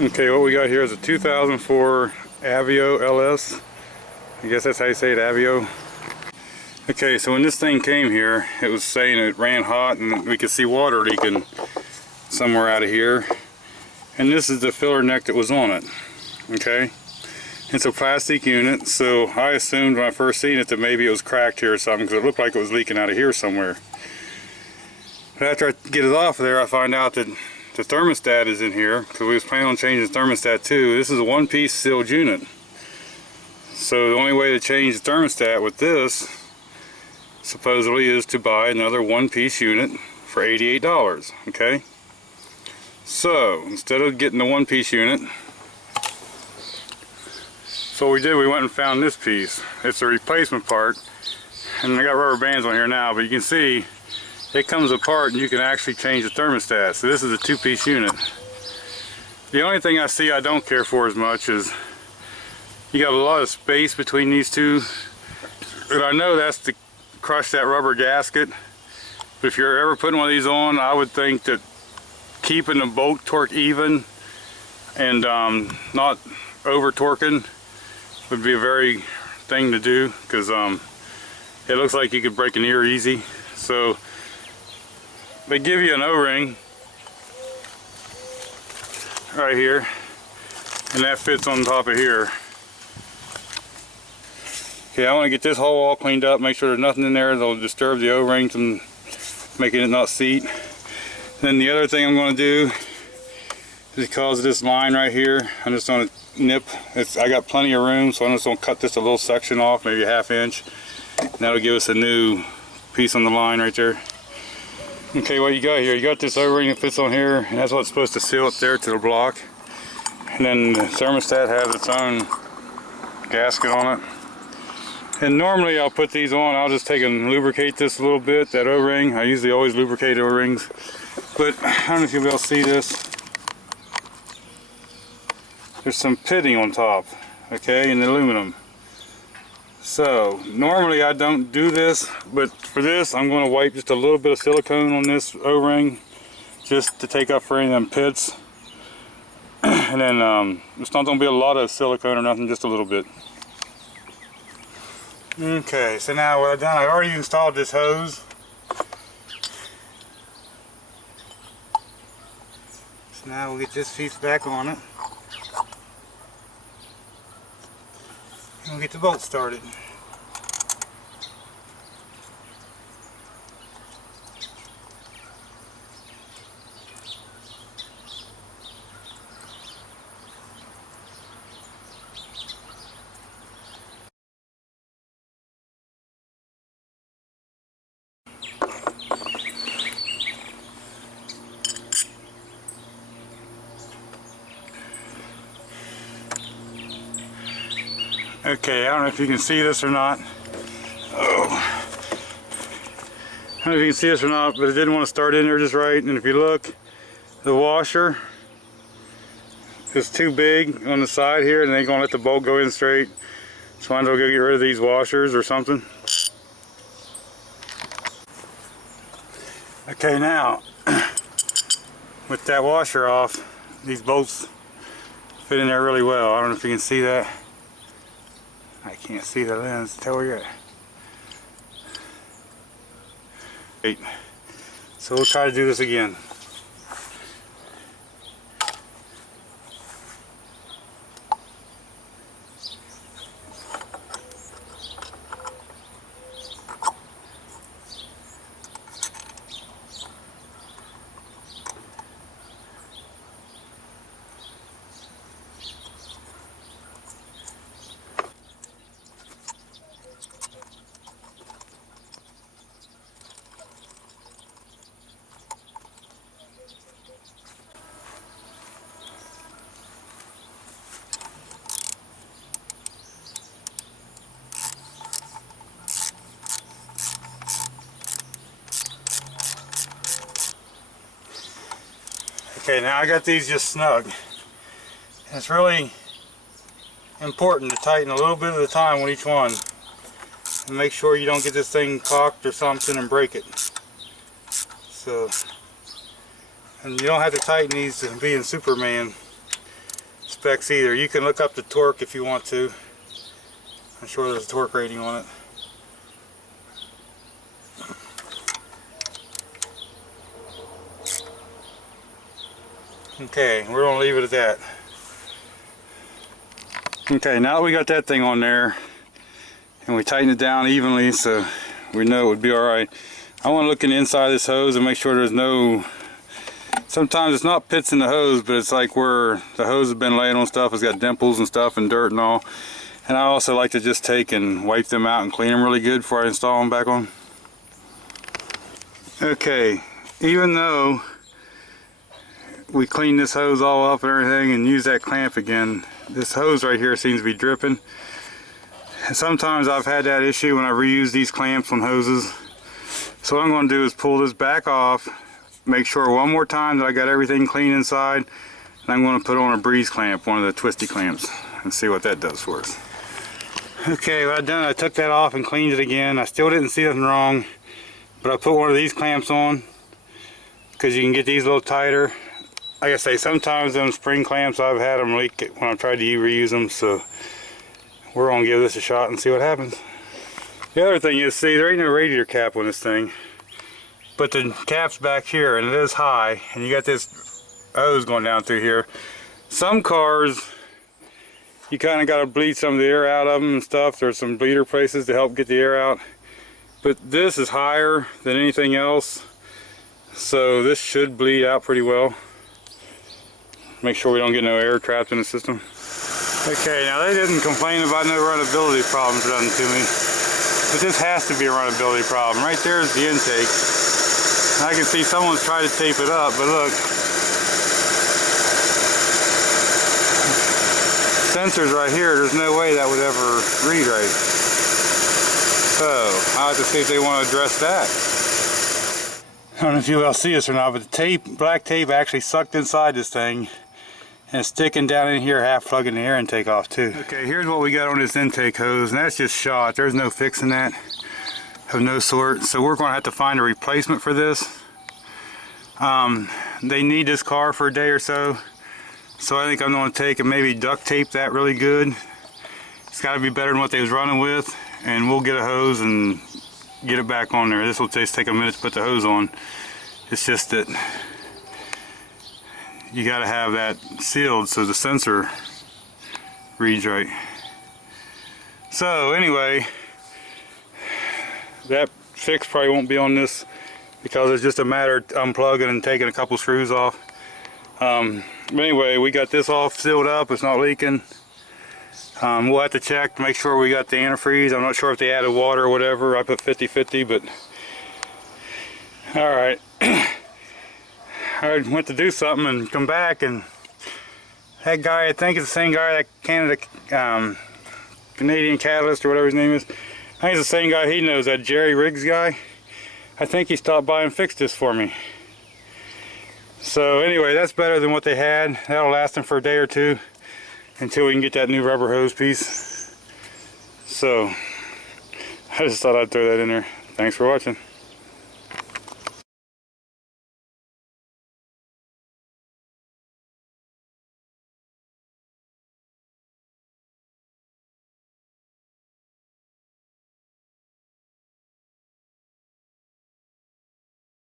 Okay, what we got here is a 2004 Aveo LS. I guess that's how you say it, Aveo. Okay, so when this thing came here, it was saying it ran hot and we could see water leaking somewhere out of here. And this is the filler neck that was on it. Okay, it's a plastic unit, so I assumed when I first seen it that maybe it was cracked here or something, because it looked like it was leaking out of here somewhere. But after I get it off of there, I find out that the thermostat is in here, because we was planning on changing the thermostat too. This is a one-piece sealed unit. So the only way to change the thermostat with this, supposedly, is to buy another one-piece unit for $88, okay? So, instead of getting the one-piece unit, so what we did, we went and found this piece. It's a replacement part, and I got rubber bands on here now, but you can see it comes apart and you can actually change the thermostat. So this is a two-piece unit. The only thing I see I don't care for as much is you got a lot of space between these two, and I know that's to crush that rubber gasket. But if you're ever putting one of these on, I would think that keeping the bolt torque even and not over torquing would be a very thing to do, because it looks like you could break an ear easy. So they give you an O-ring right here, and that fits on top of here. Okay, I want to get this hole all cleaned up, make sure there's nothing in there that'll disturb the O-ring from making it not seat. Then the other thing I'm going to do is, because of this line right here, I'm just going to nip. I got plenty of room, so I'm just going to cut this a little section off, maybe a ½ inch. And that'll give us a new piece on the line right there. Okay, what you got here, you got this O-ring that fits on here, and that's what's supposed to seal it there to the block. And then the thermostat has its own gasket on it. And normally I'll put these on, I'll just take and lubricate this a little bit, that O-ring. I usually always lubricate O-rings. But I don't know if you'll be able to see this. There's some pitting on top, okay, in the aluminum. So normally I don't do this, but for this I'm going to wipe just a little bit of silicone on this O-ring, just to take up for any of them pits. And then it's not going to be a lot of silicone or nothing, just a little bit. Okay, so now what I've done, I already installed this hose. So now we'll get this piece back on it. And we'll get the bolt started. Okay, I don't know if you can see this or not. Oh. I don't know if you can see this or not, but it didn't want to start in there just right. And if you look, the washer is too big on the side here, and it ain't going to let the bolt go in straight. So I'm going to go get rid of these washers or something. Okay, now, with that washer off, these bolts fit in there really well. I don't know if you can see that. I can't see the lens. Tell where you're at. Great. So we'll try to do this again. Okay, now I got these just snug. And it's really important to tighten a little bit at a time on each one. And make sure you don't get this thing cocked or something and break it. So, and you don't have to tighten these to be in Superman. specs either. You can look up the torque if you want to. I'm sure there's a torque rating on it. Okay, we're going to leave it at that. Okay, now that we got that thing on there and we tighten it down evenly so we know it would be alright, I want to look in the inside of this hose and make sure there's no, sometimes it's not pits in the hose, but it's like where the hose has been laying on stuff, it's got dimples and stuff and dirt and all. And I also like to just take and wipe them out and clean them really good before I install them back on. Okay, even though we clean this hose all up and everything and use that clamp again, this hose right here seems to be dripping. And sometimes I've had that issue when I reuse these clamps on hoses. So what I'm going to do is pull this back off, make sure one more time that I got everything clean inside, and I'm going to put on a breeze clamp, one of the twisty clamps, and see what that does for us. Okay, what I've done, I took that off and cleaned it again. I still didn't see nothing wrong, but I put one of these clamps on because you can get these a little tighter. Like I say, sometimes them spring clamps, I've had them leak when I've tried to reuse them, so we're going to give this a shot and see what happens. The other thing is, see, there ain't no radiator cap on this thing, but the cap's back here and it is high, and you got this hose going down through here. Some cars, you kind of got to bleed some of the air out of them and stuff. There's some bleeder places to help get the air out. But this is higher than anything else, so this should bleed out pretty well. Make sure we don't get no air trapped in the system. Okay, now they didn't complain about no runnability problems done to me, but this has to be a runnability problem. Right there is the intake. And I can see someone's tried to tape it up, but look. Sensors right here, there's no way that would ever read right. So I'll have to see if they want to address that. I don't know if you all see this or not, but the tape, black tape actually sucked inside this thing and it's sticking down in here, half plugging the air intake off too. Okay, here's what we got on this intake hose, and that's just shot. There's no fixing that of no sort. So we're going to have to find a replacement for this. They need this car for a day or so. So I think I'm going to take and maybe duct tape that really good. It's got to be better than what they was running with, and we'll get a hose and get it back on there. This will just take a minute to put the hose on. It's just that you got to have that sealed so the sensor reads right. So anyway, that fix probably won't be on this because it's just a matter of unplugging and taking a couple screws off. But anyway, we got this all sealed up, it's not leaking. We'll have to check to make sure we got the antifreeze. I'm not sure if they added water or whatever. I put 50-50, but alright. I went to do something and come back, and that guy, I think it's the same guy, that Canadian Catalyst or whatever his name is. I think it's the same guy he knows, that Jerry Riggs guy. I think he stopped by and fixed this for me. So anyway, that's better than what they had. That'll last them for a day or two until we can get that new rubber hose piece. So I just thought I'd throw that in there. Thanks for watching.